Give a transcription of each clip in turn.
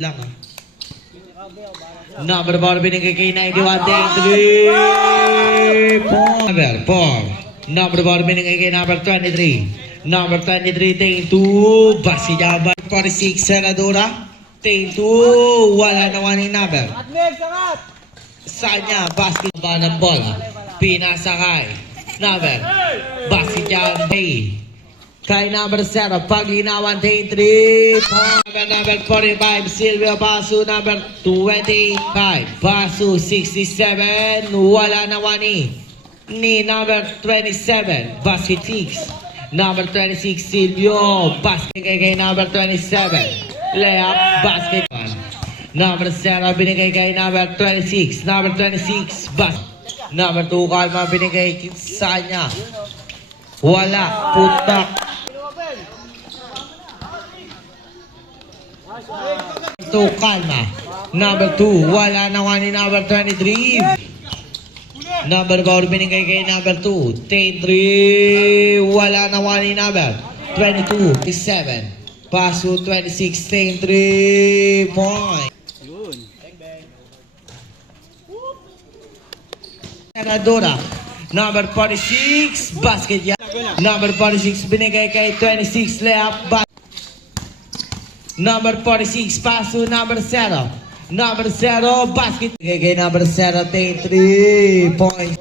lang ha. Number 4 binigay kay 91, take 3 number 4. Number 4 binigay kay number 23. Number 23, take 2. Basi Jabal 46, Senadora. Take 2. Wala naman ni number. Sanya, basket ba ng bola? Pinasakay. Number. Basi Jabal. Kay number 0, paglinawan, take 3. Number 45, Silvio Basu. Number 25, Basu 67. Wala naman ni number 27, basket 6. Number 26, Silvio. Basket kay number 27. Layup, basket 1. Number 0, binigay kay number 26. Number 26, basket. Number 2, Kalma, binigay sa kanya. Wala, putak. 2, Kalma. Number 2, wala naman ni number 23. Number 4, binigay kay number 2. Take 3. Wala naman ni number 22. 7. Paso 26. Take 3. Point. Senadora. Number 46. Basket yan. Number 46, binigay kay 26. Layup. Number 46, paso number 0. Number 0, basket. Kay number 0, take 3 point.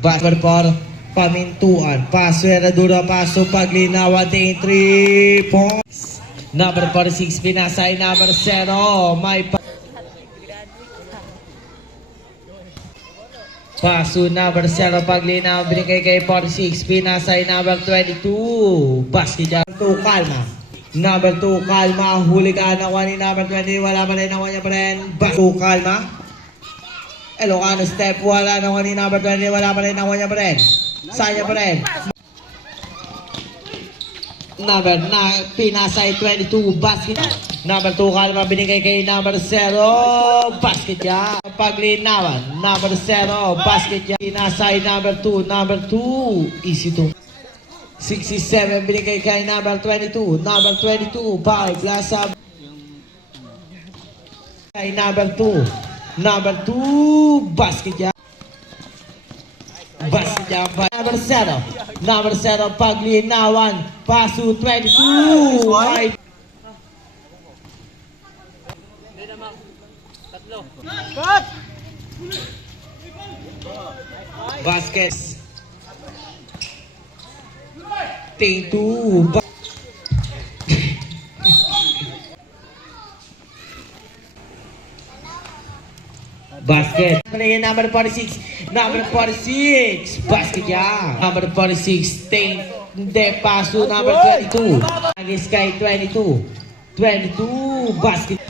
Number 4, pamintuan. Paso Herradura, paso paglinawan, take 3 points. Number 46, pinasay number 0. May paso number 0, paglinawan, binigay kay 46. Pinasay number 22. Basket dyan. 2, Kalma. Number 2, Kalma. Huli ka nakuha ni number 20. Wala pa rin nakuha niya pa rin. 2, Kalma. Ilocano step. Wala nakuha ni number 20. Wala pa rin nakuha niya pa rin. Sayang pa rin. Number na pinasay 22. Basket. Number 2, Kalma. Binigay kay number 0. Basket yan. Paglinawan. Number 0. Basket yan. Pinasay number 2. Number 2. Easy to. 67, binigay kay number 22. Number 22, by Plaza. Kay number 2. Number 2, basket yan. Basket yan by number 0. Number 0, paglinawan. Paso 22. By basket. Take 2. Basket. Number 46. Number 46. Basket yan. Number 46. Take. Hindi. Paso. Number 22. Agis kay 22. 22. Basket.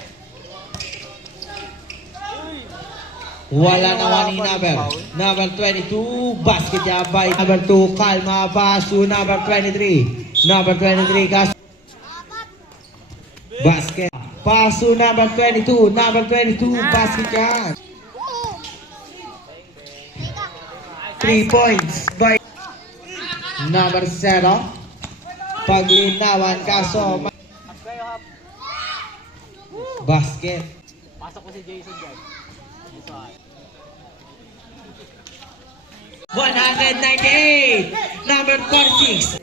Wala naman ni number. Number 22, basket yan by number 2, Kalma. Paso number 23. Number 23, basket. Paso number 22. Number 22, basket yan. 3 points by number 0. Paglinawan kaso basket. Pasok ko si Jason dyan. 198. Number 46.